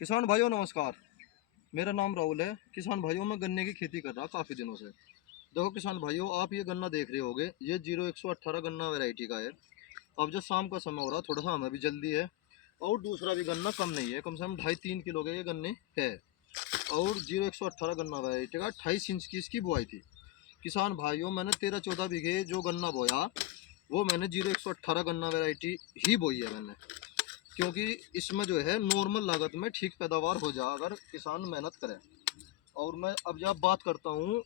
किसान भाइयों नमस्कार। मेरा नाम राहुल है। किसान भाइयों मैं गन्ने की खेती कर रहा काफ़ी दिनों से। देखो किसान भाइयों, आप ये गन्ना देख रहे होगे, ये 0118 गन्ना वैरायटी का है। अब जब शाम का समय हो रहा, थोड़ा सा हमें भी जल्दी है। और दूसरा भी गन्ना कम नहीं है, कम से कम 2.5-3 किलो के ये गन्ने है। और 0118 गन्ना वैरायटी का 28 इंच की इसकी बुआई थी। किसान भाइयों मैंने 13-14 बीघे जो गन्ना बोया, वो मैंने 0118 गन्ना वैरायटी ही बोई है मैंने। क्योंकि इसमें जो है नॉर्मल लागत में ठीक पैदावार हो जाए अगर किसान मेहनत करे। और मैं अब जब बात करता हूँ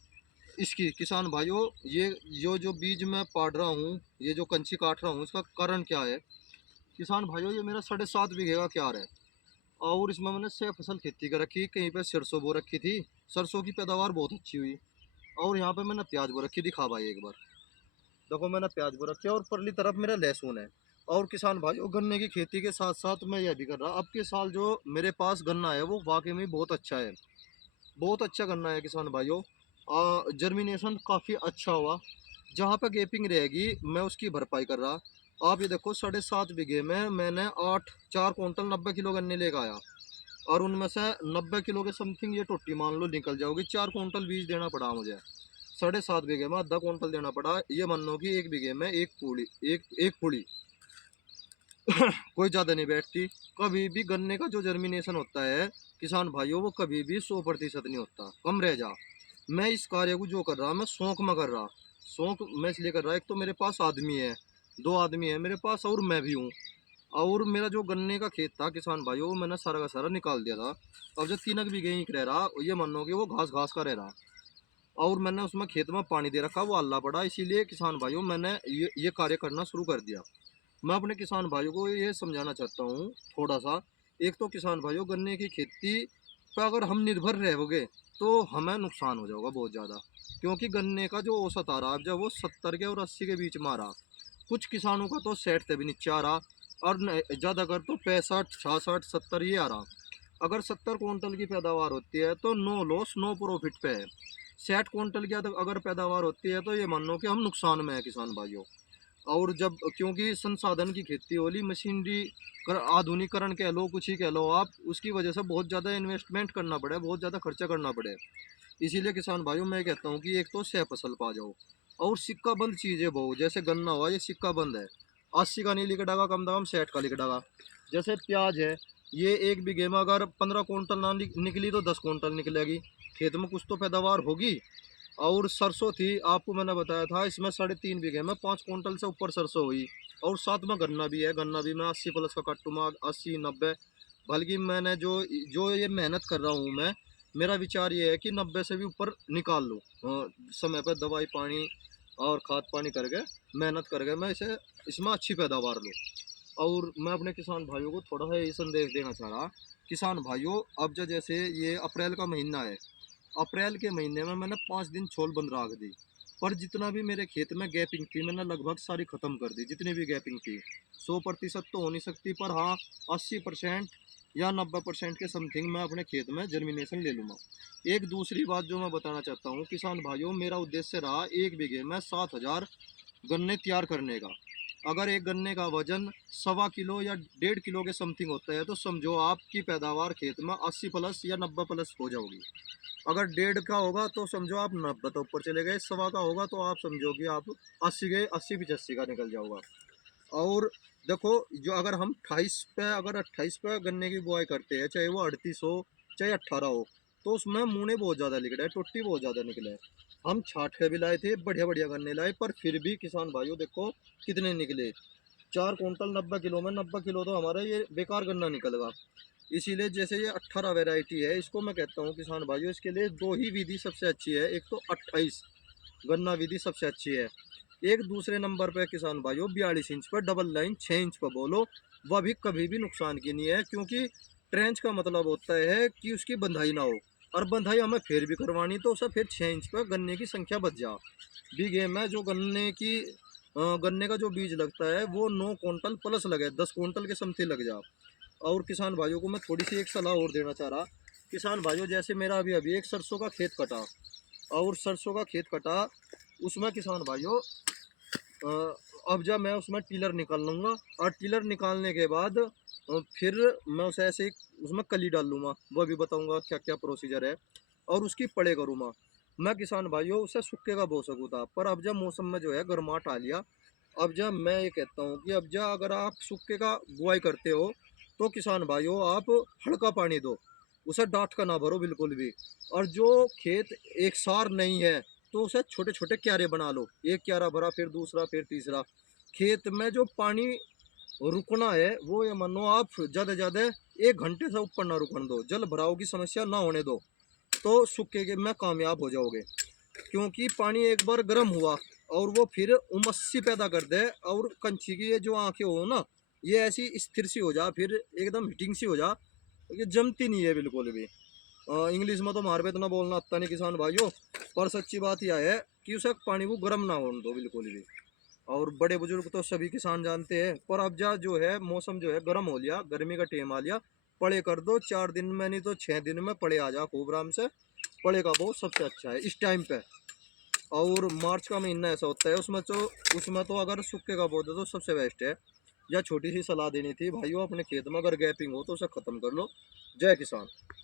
इसकी, किसान भाइयों ये जो बीज मैं पाड़ रहा हूँ, ये जो कंची काट रहा हूँ, इसका कारण क्या है। किसान भाइयों ये मेरा 7.5 बीघे का क्यार है। और इसमें मैंने 6 फसल खेती कर रखी, कहीं पे सरसों बो रखी थी, सरसों की पैदावार बहुत अच्छी हुई। और यहाँ पे मैंने प्याज बो रखी, दिखा भाई एक बार, देखो मैंने प्याज बो रखी है और परली तरफ मेरा लहसुन है। और किसान भाइयों गन्ने की खेती के साथ साथ मैं यह भी कर रहा, अब के साल जो मेरे पास गन्ना है वो वाकई में बहुत अच्छा है, बहुत अच्छा गन्ना है किसान भाइयों। जर्मिनेशन काफ़ी अच्छा हुआ। जहाँ पे गैपिंग रहेगी मैं उसकी भरपाई कर रहा। आप ये देखो 7.5 बीघे में मैंने 4 क्विंटल 90 किलो गन्ने लेकर आया। और उनमें से 90 किलो के समथिंग ये टोटी मान लो निकल जाओगी। 4 क्विंटल बीज देना पड़ा मुझे। 7.5 बीघे में आधा क्विंटल देना पड़ा। ये मान लो कि 1 बीघे में एक पुड़ी कोई ज़्यादा नहीं बैठती। कभी भी गन्ने का जो जर्मिनेशन होता है किसान भाइयों, वो कभी भी 100% नहीं होता, कम रह जा। मैं इस कार्य को जो कर रहा, मैं शौक में कर रहा। शौक मैं इसलिए कर रहा, एक तो मेरे पास आदमी है, 2 आदमी है मेरे पास, और मैं भी हूँ। और मेरा जो गन्ने का खेत था किसान भाइयों, वो मैंने सारा का सारा निकाल दिया था। अब जो 3 बीघे ही रह रहा, ये मानो कि वो घास घास का रह रहा। और मैंने उसमें खेत में पानी दे रखा, वो अल्लाह पड़ा। इसीलिए किसान भाइयों मैंने ये कार्य करना शुरू कर दिया। मैं अपने किसान भाइयों को ये समझाना चाहता हूँ थोड़ा सा। एक तो किसान भाइयों गन्ने की खेती पर अगर हम निर्भर रहोगे तो हमें नुकसान हो जाएगा बहुत ज़्यादा। क्योंकि गन्ने का जो औसत आ रहा है जब वो 70 के और 80 के बीच में आ रहा, कुछ किसानों का तो 60 से भी नीचे आ रहा। और ज़्यादा कर तो 65, 66, 70 ये आ रहा। अगर 70 क्विंटल की पैदावार होती है तो नो लॉस नो प्रॉफिट पे है। 60 क्विंटल की अगर पैदावार होती है तो ये मान लो कि हम नुकसान में है किसान भाइयों। और जब क्योंकि संसाधन की खेती होली मशीनरी आधुनिकरण कह लो, कुछ ही कह लो आप, उसकी वजह से बहुत ज़्यादा इन्वेस्टमेंट करना पड़े, बहुत ज़्यादा खर्चा करना पड़े। इसीलिए किसान भाइयों मैं कहता हूँ कि एक तो सह फसल पा जाओ। और सिक्का बंद चीज़ें बहु, जैसे गन्ना हुआ ये सिक्का बंद है। 80 का नहीं लिकड़ागा, कम से कम 60 का लिकड़ागा। जैसे प्याज है, ये 1 बीघे में अगर 15 क्विंटल ना निकली तो 10 क्विंटल निकलेगी। खेत में कुछ तो पैदावार होगी। और सरसों थी, आपको मैंने बताया था, इसमें 3.5 बीघे में 5 क्विंटल से ऊपर सरसों हुई। और साथ में गन्ना भी है, गन्ना भी मैं 80 प्लस का काटूंगा, 80-90। बल्कि मैंने जो जो ये मेहनत कर रहा हूँ मैं, मेरा विचार ये है कि 90 से भी ऊपर निकाल लूँ। समय पर दवाई पानी और खाद पानी करके, मेहनत करके मैं इसमें अच्छी पैदावार लूँ। और मैं अपने किसान भाइयों को थोड़ा सा यही संदेश देना चाह रहा। किसान भाइयों अब जैसे ये अप्रैल का महीना है, अप्रैल के महीने में मैंने 5 दिन छोल बंद रख दी। पर जितना भी मेरे खेत में गैपिंग थी मैंने लगभग सारी ख़त्म कर दी, जितनी भी गैपिंग थी। 100% तो हो नहीं सकती, पर हाँ 80% या 90% के समथिंग मैं अपने खेत में जर्मिनेशन ले लूँगा। एक दूसरी बात जो मैं बताना चाहता हूँ किसान भाइयों, मेरा उद्देश्य रहा 1 बीघे में 7,000 गन्ने तैयार करने का। अगर एक गन्ने का वजन 1.25 किलो या 1.5 किलो के समथिंग होता है तो समझो आपकी पैदावार खेत में 80 प्लस या 90 प्लस हो जाओगी। अगर 1.5 का होगा तो समझो आप 90 तो ऊपर चले गए, 1.25 का होगा तो आप समझो कि आप 80 के 80-85 का निकल जाओगा। और देखो जो अगर हम 28 पे गन्ने की बुआई करते हैं, चाहे वो 38 हो चाहे 18 हो, तो उसमें मूने बहुत ज़्यादा निकले, टुट्टी बहुत ज़्यादा निकले। हम छाट के भी लाए थे, बढ़िया बढ़िया गन्ने लाए, पर फिर भी किसान भाइयों देखो कितने निकले। 4 क्विंटल 90 किलो में 90 किलो तो हमारा ये बेकार गन्ना निकलेगा। इसीलिए जैसे ये 18 वैरायटी है, इसको मैं कहता हूँ किसान भाइयों, इसके लिए दो ही विधि सबसे अच्छी है। एक तो 28 गन्ना विधि सबसे अच्छी है। एक दूसरे नंबर पे किसान भाइयों 42 इंच पर डबल लाइन 6 इंच पर बोलो, वह भी कभी भी नुकसान की नहीं है। क्योंकि ट्रेंच का मतलब होता है कि उसकी बंधाई ना हो, और बंधाई हमें फिर भी करवानी तो उसे फिर 6 इंच पर गन्ने की संख्या बच जा। बीघे में जो गन्ने का जो बीज लगता है वो 9 क्विंटल प्लस लगे, 10 क्विंटल के समथिंग लग जा। और किसान भाइयों को मैं थोड़ी सी एक सलाह और देना चाह रहा। किसान भाइयों जैसे मेरा अभी अभी एक सरसों का खेत कटा, और सरसों का खेत कटा, उसमें किसान भाइयों अब जब मैं उसमें टीलर निकाल लूँगा, और टीलर निकालने के बाद फिर मैं उसे ऐसे उसमें कली डाल लूँगा, वो भी बताऊंगा क्या क्या प्रोसीजर है, और उसकी पड़े करूँगा। मैं किसान भाइयों उसे सूखे का बो सकूँ था, पर अब जब मौसम में जो है गर्माहट आ लिया, अब जब मैं ये कहता हूँ कि अब जब अगर आप सूखे का बुआई करते हो तो किसान भाइयों आप हल्का पानी दो, उसे डांट का ना भरो बिल्कुल भी। और जो खेत एक सार नहीं है तो उसे छोटे छोटे क्यारे बना लो, एक क्यारा भरा फिर दूसरा फिर तीसरा। खेत में जो पानी रुकना है वो ये मानो आप ज़्यादा ज़्यादा 1 घंटे से ऊपर ना रुकने दो, जल भराव की समस्या ना होने दो, तो सूखे के में कामयाब हो जाओगे। क्योंकि पानी एक बार गर्म हुआ और वो फिर उमस सी पैदा कर दे, और कंची की ये जो आंखें हो ना, ये ऐसी स्थिर सी हो जा, फिर एकदम हीटिंग सी हो जा, ये जमती नहीं है बिल्कुल भी। इंग्लिश में तो मार पे इतना बोलना आता नहीं किसान भाइयों, पर सच्ची बात यह है कि उसे पानी को गर्म ना होने दो बिल्कुल भी। और बड़े बुजुर्ग तो सभी किसान जानते हैं, पर अब जा जो है मौसम जो है गर्म हो लिया, गर्मी का टाइम आ लिया, पड़े कर दो 4 दिन में, नहीं तो 6 दिन में पड़े आ जा खूब आराम से। पड़े का बहुत सबसे अच्छा है इस टाइम पे। और मार्च का महीना ऐसा होता है, उसमें तो अगर सूखे का पौधा तो सबसे बेस्ट है। या छोटी सी सलाह देनी थी भाइयों, अपने खेत में अगर गैपिंग हो तो उसे खत्म कर लो। जय किसान।